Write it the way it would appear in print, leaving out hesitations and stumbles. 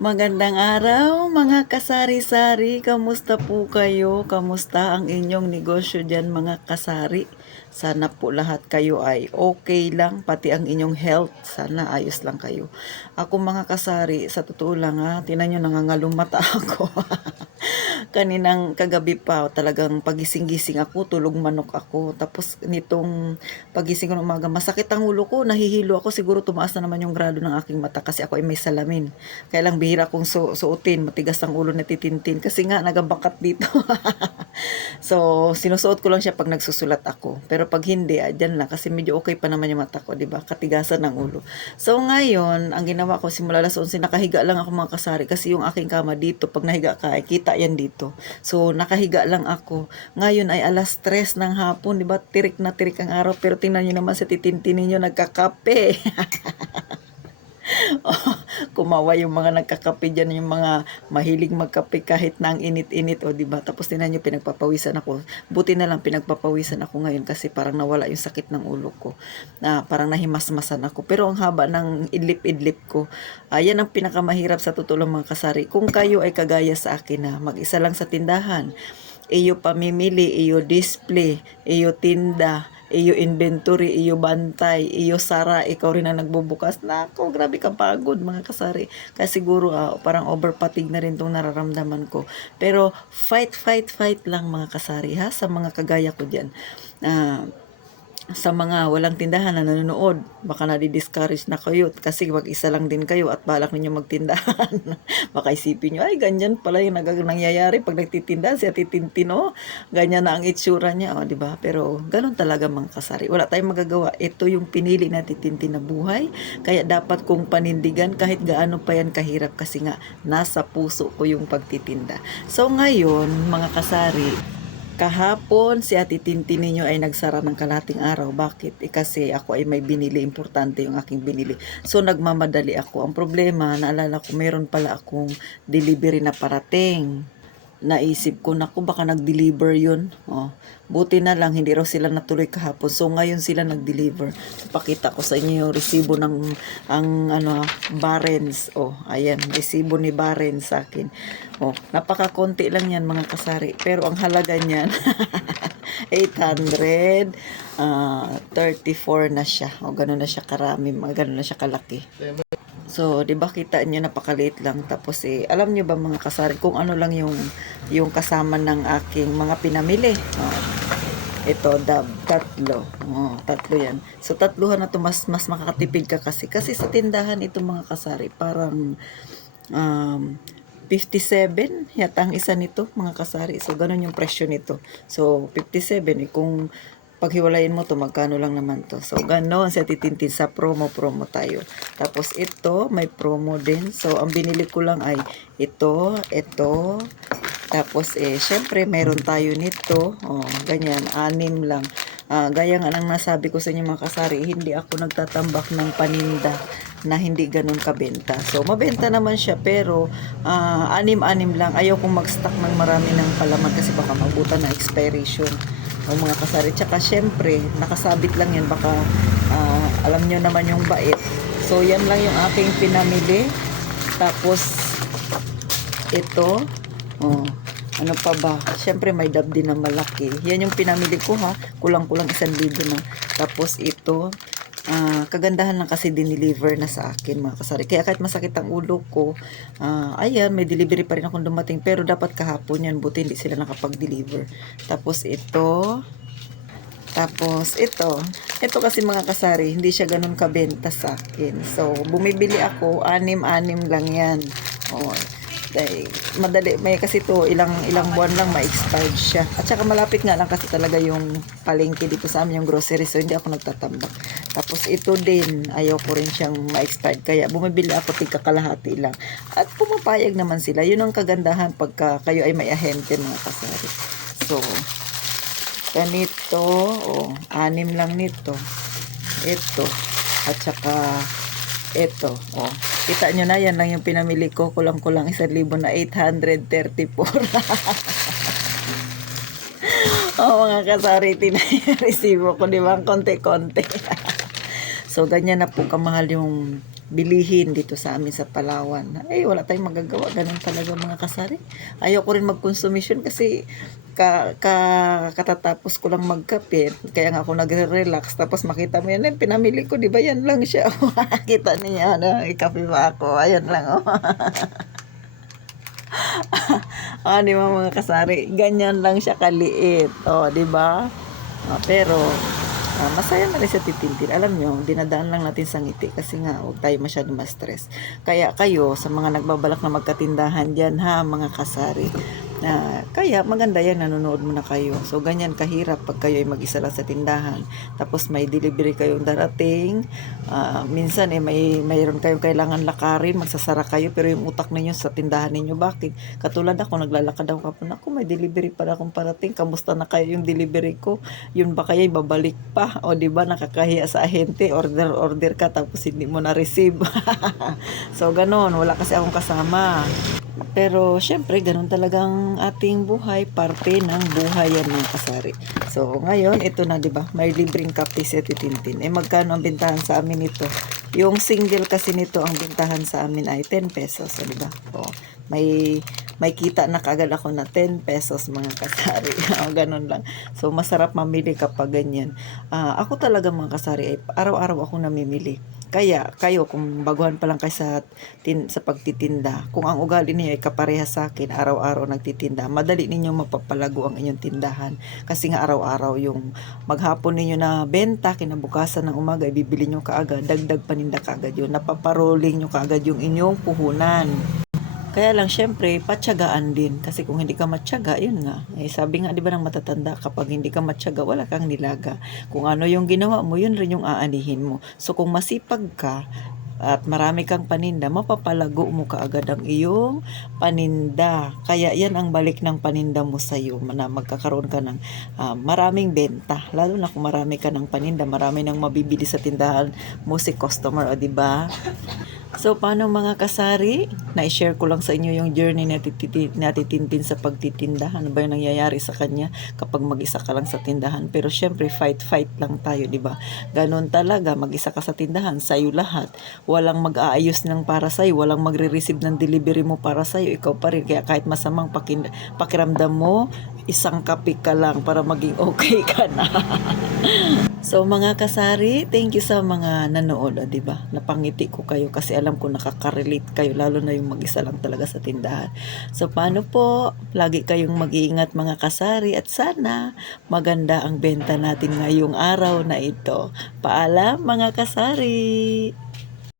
Magandang araw mga kasari-sari, kamusta po kayo? Kamusta ang inyong negosyo dyan mga kasari? Sana po lahat kayo ay okay lang, pati ang inyong health, sana ayos lang kayo. Ako mga kasari, sa totoo lang tinan nyo nangangalumata ako. Kaninang kagabi pa, talagang pagising-gising ako, tulog manok ako. Tapos nitong pagising ko ng umaga, masakit ang ulo ko, nahihilo ako, siguro tumaas na naman yung grado ng aking mata kasi ako ay may salamin. Kaya lang bihira kong suotin, matigas ang ulo na titintin kasi nga nagabakat dito. So, sinusuot ko lang siya pag nagsusulat ako. Pero pag hindi, dyan lang kasi medyo okay pa naman yung mata ko, 'di ba? Katigasan ng ulo. So, ngayon, ang ginawa ko simula alas 11, nakahiga lang ako mga kasari kasi yung aking kama dito, pag nahiga ka, ay kita yan dito. So, nakahiga lang ako. Ngayon ay alas 3 ng hapon, 'di ba? Tirik na tirik ang araw, pero tingnan niyo naman sa titintin ninyo nagkakape. Oh, kumawa yung mga nagkakape dyan, yung mga mahilig magkape kahit na ang init-init, o diba? Tapos tinan nyo, pinagpapawisan ako. Buti na lang pinagpapawisan ako ngayon kasi parang nawala yung sakit ng ulo ko. Parang nahimasmasan ako. Pero ang haba ng idlip-idlip ko. Yan ang pinakamahirap sa totoo lang mga kasari. Kung kayo ay kagaya sa akin na mag-isa lang sa tindahan, iyo pamimili, iyo display, iyo tinda, iyo inventory, iyo bantay, iyo sara, ikaw rin ang nagbubukas. Nako, grabe ka pagod mga kasari. Kaya siguro parang overfatigue na rin itong nararamdaman ko. Pero fight, fight, fight lang mga kasari sa mga kagaya ko dyan. Sa mga walang tindahan na nanonood, baka nadi-discourage na kayo kasi mag-isa lang din kayo at balak ninyo magtindahan. Baka isipin nyo, ay ganyan pala yung nangyayari pag nagtitinda si Ate Tintin, ganyan na ang itsura niya, di ba? Pero ganun talaga mga kasari. Wala tayong magagawa. Ito yung pinili na Tintin na buhay, kaya dapat kong panindigan kahit gaano pa yan kahirap kasi nga nasa puso ko yung pagtitinda. So ngayon, mga kasari, kahapon si Ate Tintin ninyo ay nagsara ng kalahating araw. Bakit? Kasi ako ay may binili. Importante yung aking binili. So nagmamadali ako. Ang problema, naalala ko, meron pala akong delivery na parating. Naisip ko, naku, baka nag-deliver yun. Buti na lang, hindi raw sila natuloy kahapon. So, ngayon sila nag-deliver. Pakita ko sa inyo yung resibo ng Barens. Ayan, resibo ni Barens sa akin. Napakakonti lang yan mga kasari. Pero ang halaga niyan, 834 na siya. Ganun na siya karami, ganun na siya kalaki. So, 'di ba kita niyo napakaliit lang, tapos alam niyo ba mga kasari kung ano lang yung kasama ng aking mga pinamili. Ito tatlo. Tatlo 'yan. So tatluhan na to, mas makakatipid ka kasi sa tindahan ito mga kasari parang 57 yata ang isa nito mga kasari. So ganun yung presyo nito. So 57 kung paghiwalayin mo to, magkano lang naman to. So, gano'n sa titintin sa promo tayo. Tapos, ito, may promo din. So, ang binili ko lang ay ito. Tapos, syempre, meron tayo nito. Ganyan, 6 lang. Gaya nga nang nasabi ko sa inyo mga kasari, hindi ako nagtatambak ng paninda na hindi ganun kabenta. So, mabenta naman siya, pero 6 lang. Ayaw kong mag-stock ng marami ng palaman kasi baka mabutan na expiration mga kasari. Tsaka syempre nakasabit lang yan, baka alam nyo naman yung bait. So yan lang yung aking pinamili. Tapos ito ano pa ba, syempre may dab din na malaki. Yan yung pinamili ko kulang-kulang 1,000 na. Tapos ito kagandahan lang kasi dineliver na sa akin mga kasari. Kaya kahit masakit ang ulo ko, ayan, may delivery pa rin akong dumating. Pero dapat kahapon yan, buti hindi sila nakapag-deliver. Tapos ito. Ito kasi mga kasari, hindi siya ganun kabenta sa akin. So, bumibili ako, 6 lang yan. Madali, may kasi to ilang buwan lang ma-expired siya. At saka malapit nga lang kasi talaga yung palengke dito sa amin, yung grocery. So, hindi ako nagtatambak. Tapos ito din, ayaw ko rin siyang ma-expired. Kaya bumibili ako tigkakalahati lang. At pumapayag naman sila. Yun ang kagandahan pagka kayo ay may ahente mga kasari. So, ganito, 6 lang nito. Ito. At saka ito, kita nyo na, yan lang yung pinamili ko. Kulang-kulang 1,000 na 834. Mga kasari, resibo ko, di ba? Konti-konti. So, ganyan na po kamahal yung bilihin dito sa amin sa Palawan. Wala tayong magagawa, ganun talaga mga kasari. Ayaw ko rin magkonsumisyon kasi katatapos ko lang magkape, kaya nga ako nagre-relax, tapos makita mo yan, pinamili ko, di ba yan lang siya. Kita niya, ikape ba ako, ayan lang, oh. Di ba mga kasari, ganyan lang siya kaliit, di ba? Pero masaya na rin sa titintin. Alam nyo, dinadaan lang natin sa ngiti kasi nga huwag tayo masyadong ma-stress. Kaya kayo, sa mga nagbabalak na magkatindahan dyan ha, mga kasari, kaya maganda yan, nanonood muna kayo. So ganyan kahirap pag kayo ay mag-isa lang sa tindahan, tapos may delivery kayong darating. Minsan mayroon kayong kailangan lakarin, magsasara kayo, pero yung utak ninyo sa tindahan ninyo. Bakit? Katulad ako, naglalakad ako kapon, ako may delivery pala akong parating, kamusta na kayo yung delivery ko? Yun ba kaya babalik pa? O di ba nakakahiya sa ahente, order ka tapos hindi mo na receive. So ganon, wala kasi akong kasama. Pero syempre ganun talagang ating buhay, parte ng buhay yan mga kasari. So ngayon ito na, 'di ba? May libreng kape si Titintin. Magkano ang bentahan sa amin nito? Yung single kasi nito ang bentahan sa amin ay 10 pesos, 'di ba? May kita na kagad ako na 10 pesos mga kasari. Ganun lang. So masarap mamili kapag ganyan. Ako talaga mga kasari ay araw-araw ako namimili. Kaya kayo kung baguhan pa lang kayo sa pagtitinda, kung ang ugali niyo ay kaparehas sa akin, araw-araw nagtitinda, madali ninyong mapapalago ang inyong tindahan. Kasi nga araw-araw yung maghapon ninyo na benta, kinabukasan ng umaga, ibibili nyo kaagad, dagdag paninda kaagad yun, napaparoling nyo kaagad yung inyong puhunan. Kaya lang, syempre, patyagaan din. Kasi kung hindi ka matyaga, yun nga. Sabi nga, di ba ng matatanda, kapag hindi ka matyaga, wala kang nilaga. Kung ano yung ginawa mo, yun rin yung aanihin mo. So, kung masipag ka, at marami kang paninda, mapapalago mo kaagad ang iyong paninda. Kaya yan ang balik ng paninda mo sa iyo, na magkakaroon ka ng maraming benta. Lalo na kung marami ka ng paninda, marami nang mabibili sa tindahan mo si customer, di ba? So, paano mga kasari? Na-share ko lang sa inyo yung journey na Titintin sa pagtitinda. Ano ba yung nangyayari sa kanya kapag mag-isa ka lang sa tindahan? Pero syempre, fight lang tayo, di ba? Ganon talaga, mag-isa ka sa tindahan, sa'yo lahat. Walang mag-aayos ng para sa'yo, walang magre-receive ng delivery mo para sa'yo, ikaw pa rin. Kaya kahit masamang pakiramdam mo, isang kape ka lang para maging okay ka na. So mga kasari, thank you sa mga nanood, di ba? Napangiti ko kayo kasi alam ko nakaka-relate kayo, lalo na yung mag-isa lang talaga sa tindahan. So paano po? Lagi kayong mag-iingat mga kasari at sana maganda ang benta natin ngayong araw na ito. Paalam mga kasari!